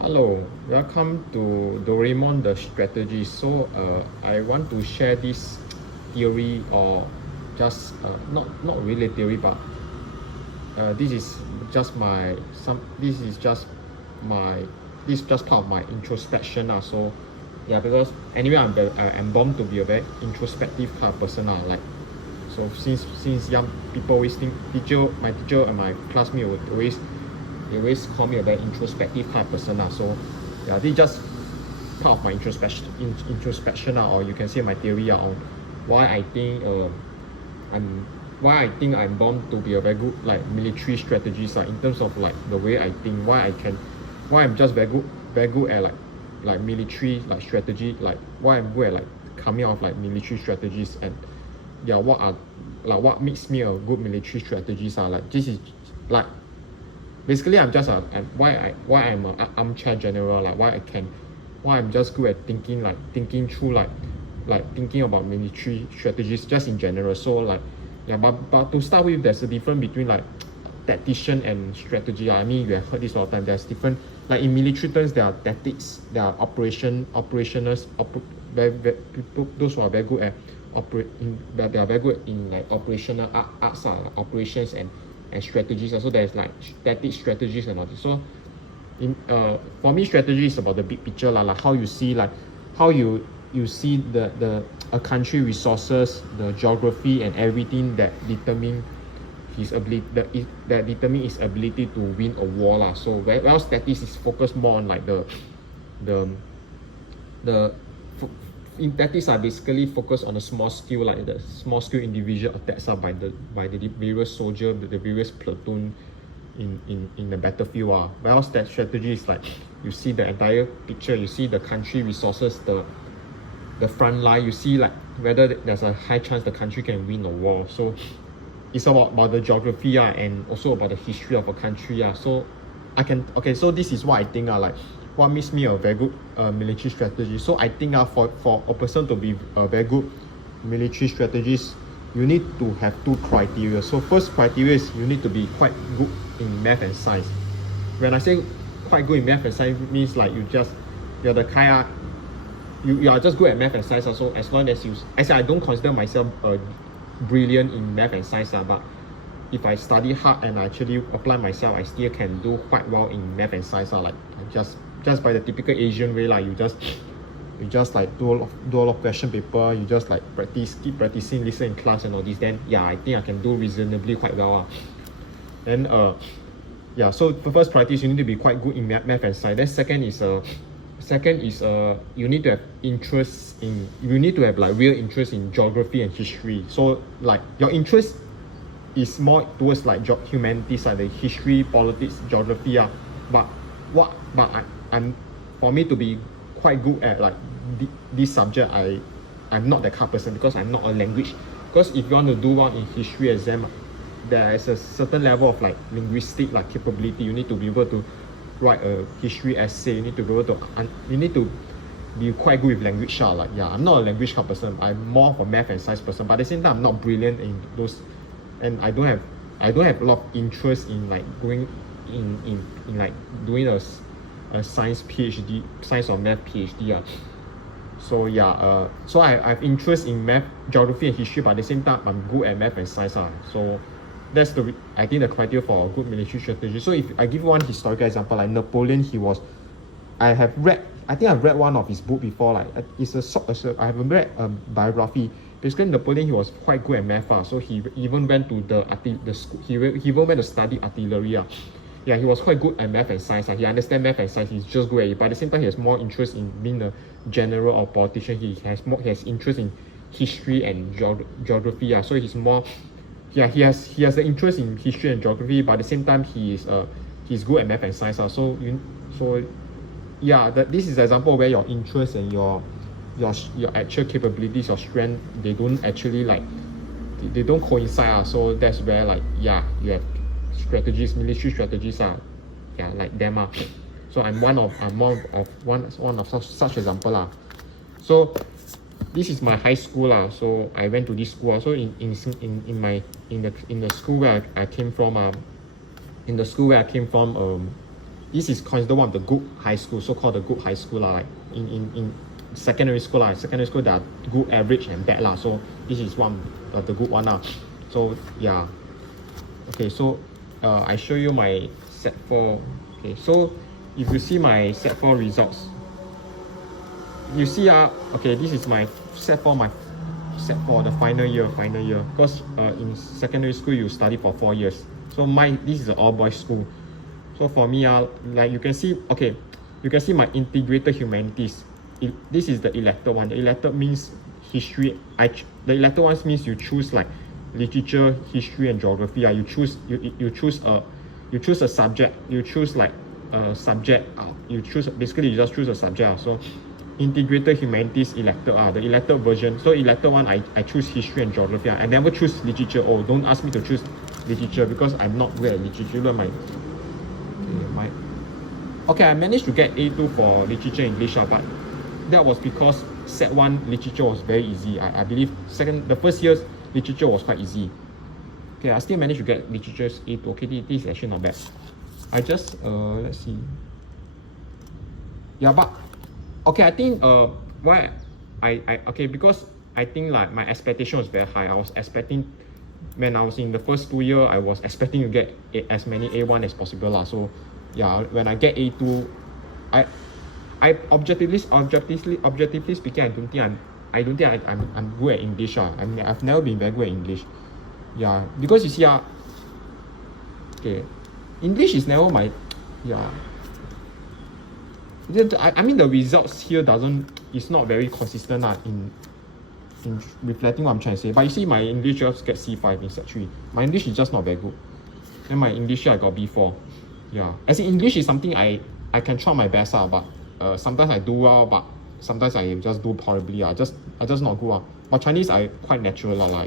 Hello, welcome to Doraemon the strategy. So I want to share this theory or just not really theory, but this is just my this is just part of my introspection. So yeah, because anyway I'm born to be a very introspective kind of person. Like so since young, people always think my teacher and my classmate would always call me a very introspective kind of person. So yeah, this is just part of my introspection or you can say my theory on why I think I'm I'm born to be a very good like military strategist in terms of like the way I think, why I'm just very good at like military like strategy, like why I'm good at like coming out of like military strategies, and yeah, what makes me a good military strategist like this is like basically I'm just why I'm a armchair general, like why I'm just good at thinking through thinking about military strategies just in general. So like yeah, but to start with, there's a difference between like tactician and strategy. I mean, you have heard this all the time. There's different, like in military terms there are tactics, there are operationals, people those who are very good at they are very good in like operational arts, operations and strategies. Also there's like tactics, strategies and all this. So for me, strategy is about the big picture like how you see how you see the a country resources, the geography and everything that determine his ability that determine his ability to win a war So well, statistics is focused more on like the in tactics are basically focused on the small scale, like the small scale individual attacks by the various soldier, the various platoon in the battlefield Whereas that strategy is like you see the entire picture, you see the country resources, the front line, you see like whether there's a high chance the country can win a war. So it's about the geography and also about the history of a country so so this is what I think like what makes me a very good military strategy. So I think for a person to be a very good military strategist, you need to have two criteria. So first criteria is you need to be quite good in math and science. When I say quite good in math and science, it means like you're the kind you are just good at math and science also, as long as I don't consider myself brilliant in math and science but if I study hard and I actually apply myself, I still can do quite well in math and science like just by the typical Asian way you just like do a lot of question paper, you just like keep practicing, listen in class and all this, then yeah, I think I can do reasonably quite well then yeah, so the first priority is you need to be quite good in math and science. Then second is you need to have like real interest in geography and history. So like your interest is more towards like humanities, like the history, politics, geography but I'm for me to be quite good at like this subject, I'm not that kind of person, because I'm not a language. Because if you want to do well in history exam, there is a certain level of like linguistic like capability. You need to be able to write a history essay, you need to be able to be quite good with language I'm not a language kind of person, I'm more of a math and science person, but at the same time I'm not brilliant in those, and I don't have a lot of interest in like going in like doing a science PhD, science or math PhD So yeah, so I have interest in math, geography and history, but at the same time I'm good at math and science So that's I think the criteria for a good military strategy. So if I give one historical example, like Napoleon, I've read one of his book before, like I have read a biography. Basically Napoleon, he was quite good at math so he even went to the school, he even went to study artillery yeah, he was quite good at math and science he understands math and science, he's just good at it, but at the same time he has more interest in being a general or politician. He has interest in history and geography so he's more he has an interest in history and geography, but at the same time he's good at math and science so yeah, this is an example where your interest and your actual capabilities, your strength, they don't actually like they don't coincide so that's where like yeah, you have strategies, military strategies yeah, like them so I'm one of such example So this is my high school so I went to this school so in the school where I came from this is considered one of the good high school, so-called the good high school lah. Like in secondary school lah. Secondary school there are good, average, and bad lah. So this is one of the good one lah. So yeah. Okay, so I show you my set 4. Okay, so if you see my set 4 results, you see okay, this is my set 4, the final year, because in secondary school you study for 4 years. So this is an all boys school. So for me like you can see, okay, you can see my integrated humanities. This is the elected one. The elected means history. The elected ones means you choose like literature, history, and geography. You choose a subject. You choose like a subject. You just choose a subject. So integrated humanities elected the elected version. So elected one, I choose history and geography. I never choose literature. Oh, don't ask me to choose literature because I'm not good at literature. Okay, I managed to get A2 for literature English, but that was because set 1 literature was very easy. I believe the first year's literature was quite easy. Okay, I still managed to get literature A2. Okay, this is actually not bad. I just let's see. Yeah, but okay, I think why okay, because I think like my expectation was very high. I was expecting, when I was in the first 2 years, I was expecting to get as many A1 as possible lah. So yeah, when I get A2, I objectively speaking, I don't think I'm good at English. I've never been very good at English. Yeah, because you see okay, English is never my I mean the results here it's not very consistent in reflecting what I'm trying to say. But you see my English just get C5 in set 3. My English is just not very good. Then my English I got B4. Yeah, as in English is something I can try my best but sometimes I do well, but sometimes I just do horribly. I just not good. But Chinese I quite natural lah.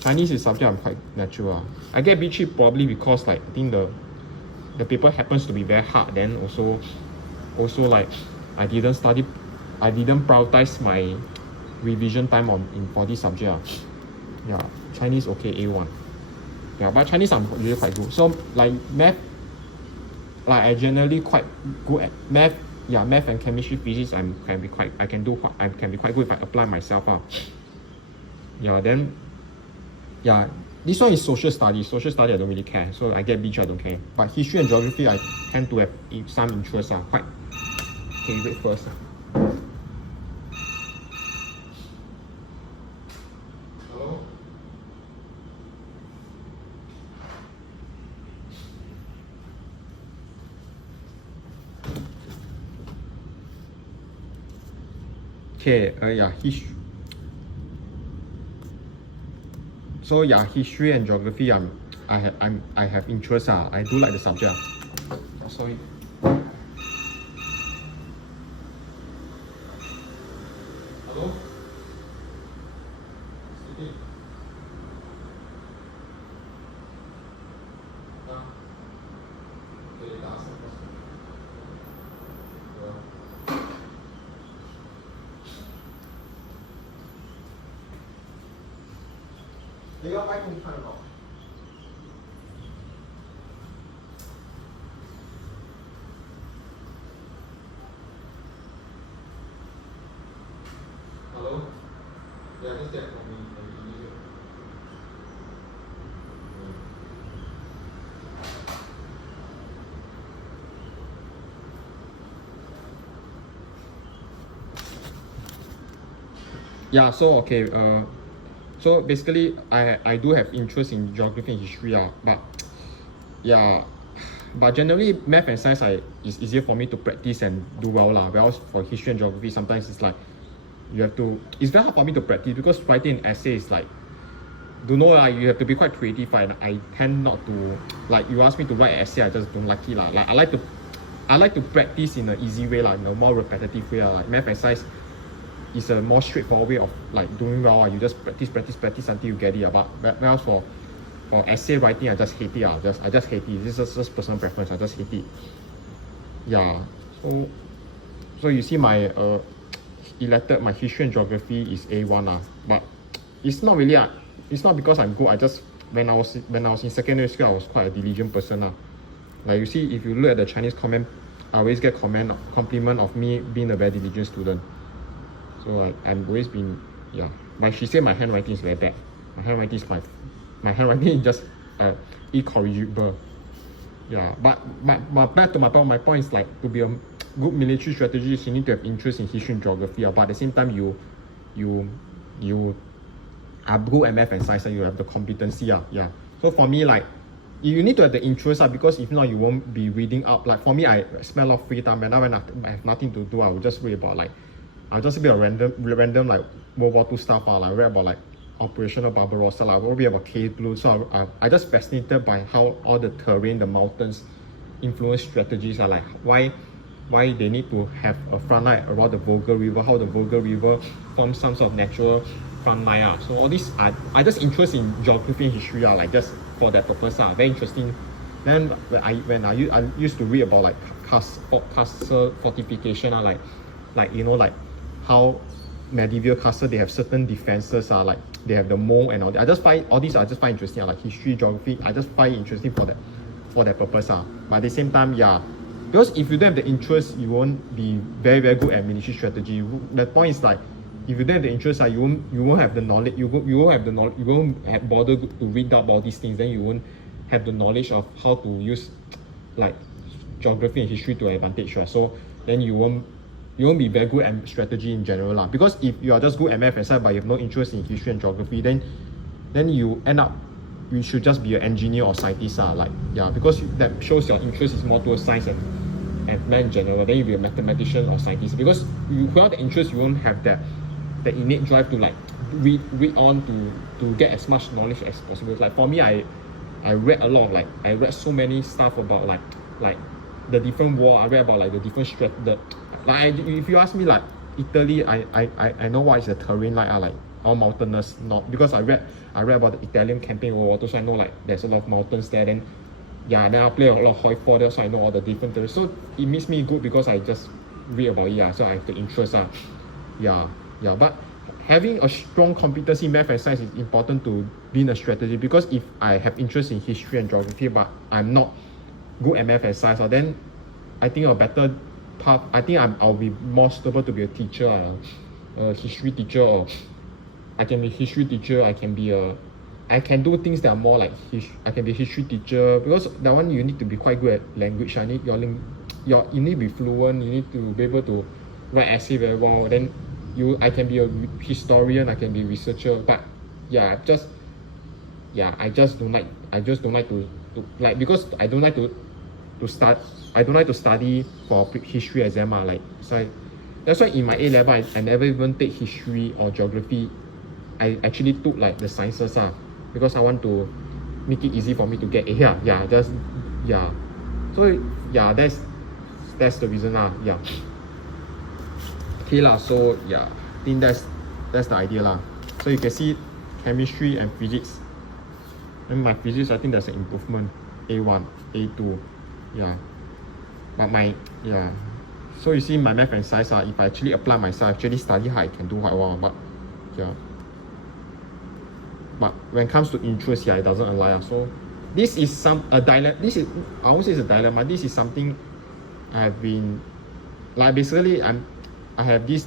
Chinese is something I'm quite natural. I get B3 probably because like I think the paper happens to be very hard. Then also like I didn't prioritize my revision time for this subject. Yeah, Chinese okay A1. Yeah, but Chinese I'm really quite good. So like math, like I generally quite good at math. Yeah, math and chemistry, physics I can be quite good if I apply myself. Yeah, then yeah, this one is social study. Social study I don't really care. So I get B3 I don't care. But history and geography I tend to have some interest. Quite. Okay, wait first. Hello? Okay, yeah, history. So yeah, history and geography I have interest. I do like the subject. Oh, sorry. Hello? Speaking. Okay, ask the question.你要摆空看了。Hello? Yeah, just get from me. Yeah, so okay, so basically I do have interest in geography and history, but yeah, but generally math and science is easier for me to practice and do well whereas for history and geography sometimes it's like it's very hard for me to practice because writing an essay is like, you have to be quite creative, and I tend not to, like you ask me to write an essay, I just don't like it like I like to practice in an easy way in a more repetitive way like math and science is a more straightforward way of like doing well. You just practice until you get it. But whereas for essay writing, I just hate it. I just hate it. This is just personal preference. I just hate it. Yeah. So you see my elected, my history and geography is A1 but it's not really it's not because I'm good. I just when I was in secondary school I was quite a diligent person Like you see, if you look at the Chinese comment, I always get compliment of me being a very diligent student. So I'm always been, yeah. But she said my handwriting is very bad. My handwriting is just incorrigible. Yeah, but back to my point is like, to be a good military strategist, you need to have interest in history and geography. But at the same time, you are good at math and science, and you have the competency. Yeah. So for me, like, you need to have the interest, because if not, you won't be reading up. Like for me, I spend a lot of free time, and now when I have nothing to do, I will just read about, like, I'll just read a random like World War II stuff. Like read about like Operational Barbarossa. Like read about K Blue. So I just fascinated by how all the terrain, the mountains, influence strategies. Like why they need to have a front line around the Volga River, how the Volga River forms some sort of natural front line. So all these I just interest in geography and history, like just for that purpose. Very interesting. Then when I used to read about like castle fortification, like you know, like how medieval castle, they have certain defenses, like they have the moat and all that. I just find all these interesting, like history, geography. I just find it interesting for that purpose. But at the same time, yeah, because if you don't have the interest, you won't be very, very good at military strategy. The point is like, if you don't have the interest, you won't have the knowledge. You won't have the knowledge. You won't have bother to read up all these things. Then you won't have the knowledge of how to use like geography and history to advantage. So then you won't be very good at strategy in general. Because if you are just good at math and science but you have no interest in history and geography, then you end up, you should just be an engineer or scientist. Because that shows your interest is more towards science and math in general. Then you'll be a mathematician or scientist. Because without the interest, you won't have the innate drive to like read on to get as much knowledge as possible. Like for me, I read a lot of I read so many stuff about like the different war. I read about like the different if you ask me, like Italy, I know what is the terrain like all mountainous, not because I read about the Italian campaign in World War II, so I know like there's a lot of mountains there. Then I play a lot of Hoi there, so I know all the different terrain. So it makes me good because I just read about it. So I have the interest. But having a strong competency in math and science is important to being a strategist, because if I have interest in history and geography but I'm not good at math and science, then I think a better path, I'll be more suitable to be a teacher, a history teacher, or I can be a history teacher. I can do things that are more like I can be a history teacher, because that one you need to be quite good at language. You need to be fluent. You need to be able to write essay very well. Then I can be a historian. I can be a researcher. But I just don't like to because I don't like to start. I don't like to study for history exam. That's why in my A level I never even take history or geography. I actually took like the sciences, because I want to make it easy for me to get A. So that's the reason. Okay so I think that's the idea. So you can see chemistry and physics. And my physics, I think there's an improvement. A1, A2, But so you see my math and science, if I actually apply myself, actually study hard, I can do quite well. But when it comes to interest, it doesn't align. So this is a dilemma. I won't say it's a dilemma. This is something I have been basically I have this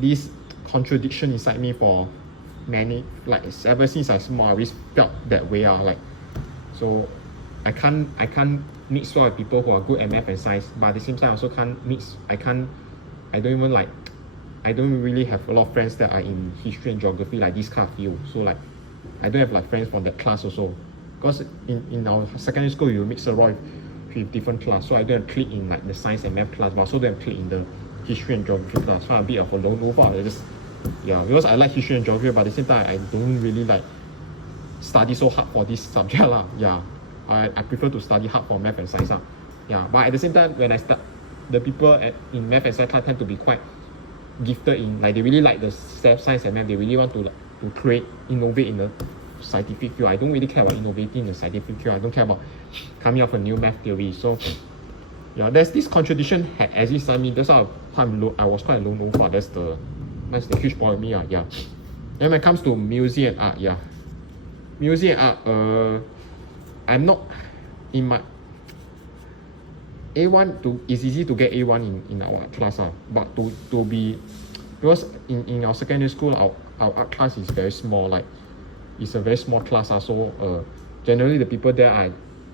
this contradiction inside me for many, ever since I was small. I always felt that way. So I can't mix well with people who are good at math and science, but at the same time I also can't mix. I don't really have a lot of friends that are in history and geography, like this kind of field. So I don't have friends from that class also, because in our secondary school you mix around with different class. So I don't have click in the science and math class, but I also don't have click in the history and geography class. So I'm a bit of a lone wolf. Because I like history and geography, but at the same time I don't really study so hard for this subject. I prefer to study hard for math and science. But at the same time, when I start, the people in math and science class tend to be quite gifted in, they really like the science and math. They really want to create, innovate in the scientific field. I don't really care about innovating in the scientific field. I don't care about coming up with a new math theory. So there's this contradiction as it started me. That's how I was quite alone over. That's the huge point of me. Then when it comes to music and art, I'm not in my A1 it's easy to get A1 in our class, but to be, because in our secondary school our art class is very small, like it's a very small class, so generally the people there,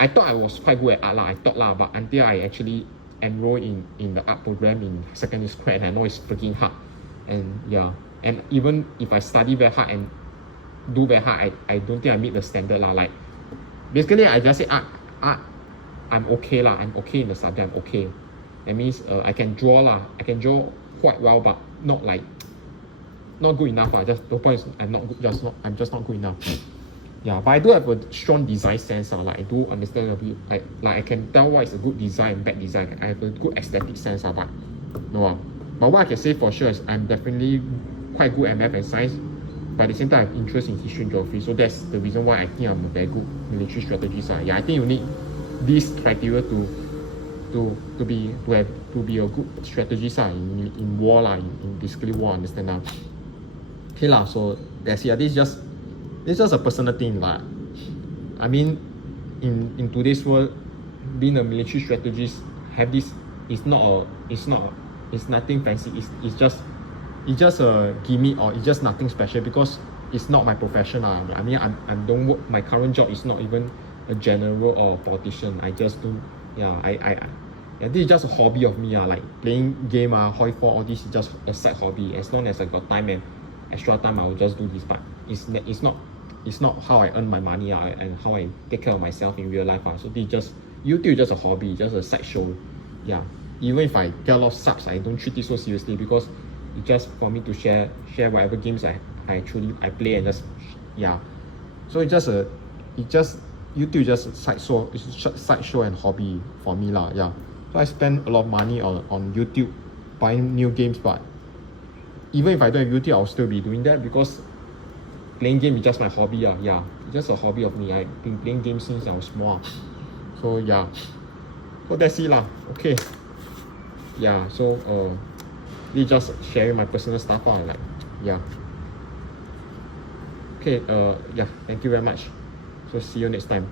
I thought I was quite good at art, I thought, but until I actually enroll in the art program in secondary school, and I know it's freaking hard, and yeah, and even if I study very hard and do very hard, I don't think I meet the standard, like basically I just say art I'm okay, I'm okay in the subject, I'm okay. That means I can draw, I can draw quite well, but not good enough, just the point is I'm just not good enough. Yeah, but I do have a strong design sense, like I do understand a bit, like I can tell what is a good design and bad design. I have a good aesthetic sense, but no, but what I can say for sure is I'm definitely quite good at math and science, but at the same time I have interest in history and geography, so that's the reason why I think I'm a very good military strategist. Yeah, I think you need these criteria to be a good strategist in war, in basically war, understand now. Okay so that's it. This is just a personal thing, I mean, in today's world, being a military strategist, have this, it's nothing fancy. It's just a gimmick, or it's just nothing special, because it's not my profession. I mean, I don't work. My current job is not even a general or a politician. I just do, this is just a hobby of me, like playing game, hoi for all this is just a side hobby. As long as I got time and extra time, I will just do this. But it's not how I earn my money, and how I take care of myself in real life. So this is just, YouTube is just a hobby, just a side show. Even if I get a lot of subs, I don't treat it so seriously, because it's just for me to share whatever games I play, and just so YouTube is just a side show and hobby for me, So I spend a lot of money on YouTube buying new games, but even if I don't have YouTube, I'll still be doing that, because playing game is just my hobby. It's just a hobby of me. I've been playing games since I was small. So so that's it Okay. So this just sharing my personal stuff, Okay. Thank you very much. So see you next time.